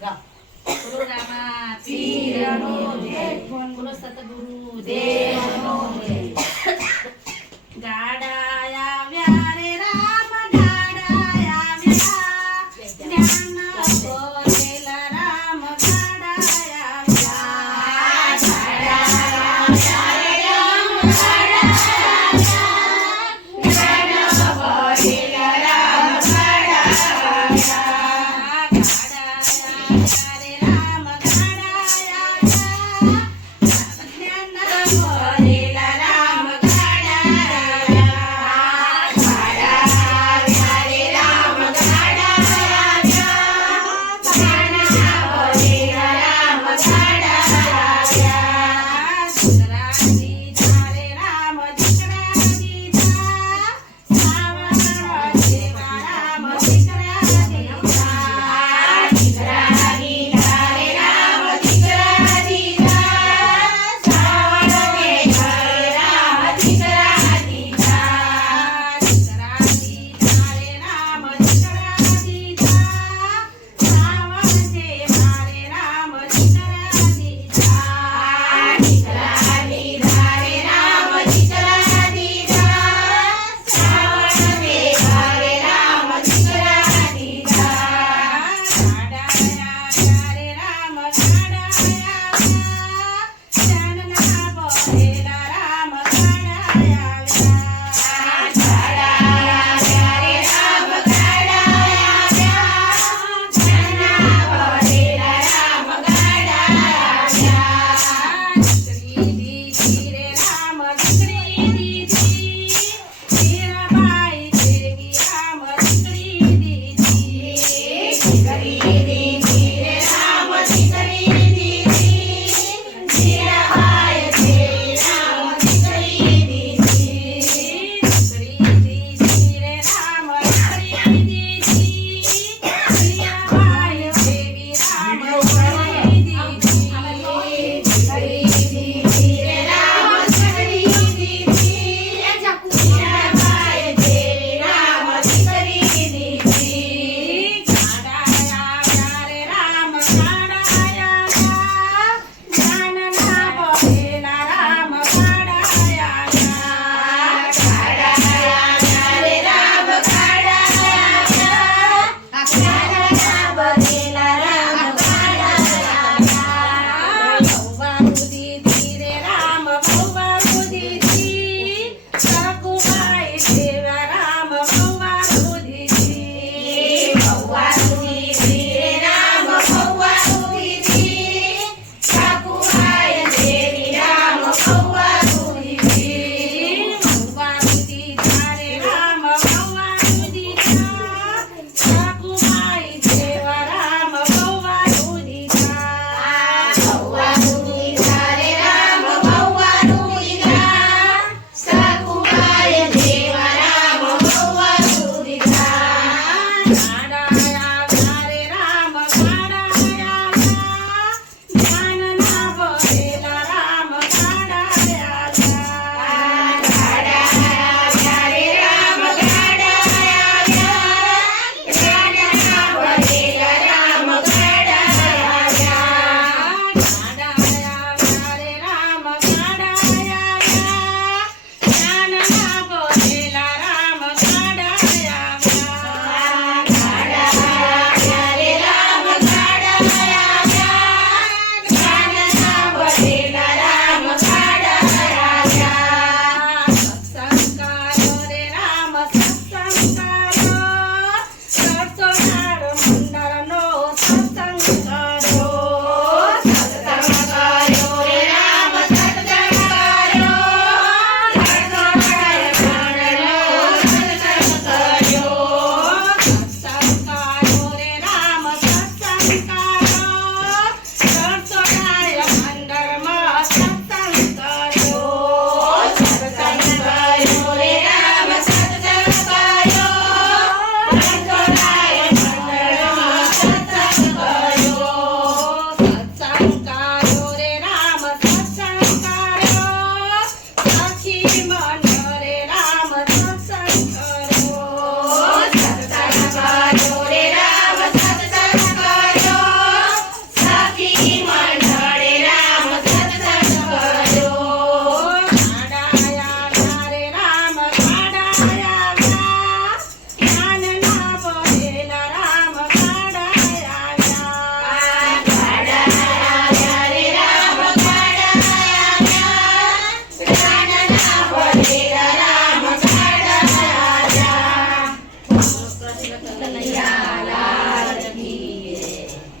બોલો રામા પીરનો જય, બોલો સતગુરુ દેવનો જય. ગાડા આવ્યા રે રામ, ગાડા આવ્યા, જ્ઞાન બોલેલા રામ, ગાડા આવ્યા. ગાડા આવ્યા રે રામ, ગાડા આવ્યા, જ્ઞાન બોલેલા રામ, ગાડા આવ્યા. ગાડા આવ્યા રે રામ, ગાડા આવ્યા, જ્ઞાન બોલેલા રામ, ગાડા આવ્યા. ગાડા આવ્યા રે રામ, ગાડા આવ્યા, જ્ઞાન બોલેલા રામ, ગાડા આવ્યા. દીકરા દીધા રે રામ, દીકરા દીધા, સાવણ જેવા રામ, દીકરા દીધા. દીકરા દીધા રે રામ, દીકરા દીધા, સાવણ જેવા રામ, દીકરા દીધા. દીકરા દીધા રે રામ, દીકરા દીધા, સાવણ જેવા રે રામ, દીકરા દીધા. દીકરા દીધા રે રામ, દીકરા દીધા, સાવણ જેવા રે રામ, દીકરા દીધા. ગાડા આવ્યા રે રામ, ગાડા આવ્યા, જ્ઞાનના બોલેલા રામ, ગાડા આવ્યા. ગાડા આવ્યા રે રામ, ગાડા આવ્યા, જ્ઞાનના બોલેલા રામ, ગાડા આવ્યા. દીકરી દીધી રે રામ, દીકરી દીધી, મીરાબાઈ દેવી રામ, દીકરી દીધી. દીકરી દીધી રે રામ, દીકરી દીધી, મીરાબાઈ દેવી રામ, દીકરી દીધી. દીકરી દીધી રે રામ, દીકરી દીધી, મીરાબાઈ દેવી રામ, દીકરી દીધી. દીકરી દીધી રે રામ, દીકરી દીધી, મીરાબાઈ દેવી રામ, દીકરી દીધી. ગાડા આવ્યા રે રામ, ગાડા આવ્યા, જ્ઞાનના બોલેલા રામ, ગાડા આવ્યા. ગાડા આવ્યા રે રામ, ગાડા આવ્યા, જ્ઞાનના બોલેલા રામ, ગાડા આવ્યા. ભગવાન દીધી રે રામ, ભગવાન દીધી, સકુબાઈ દેવા રામ, ભગવાન દીધી. ભગવાન દીધી રે રામ, ભગવાન દીધી, સકુબાઈ દેવી રામ, ભગવાન દીધી. ભગવાન દીધા રે રામ, ભગવાન દીધા, સકુબાઈ દેવા રામ, ભગવાન દીધા. ભગવાન દીધા રે રામ, ભગવાન દીધા, સકુબાઈ દેવા રામ, ભગવાન દીધા. ગાડા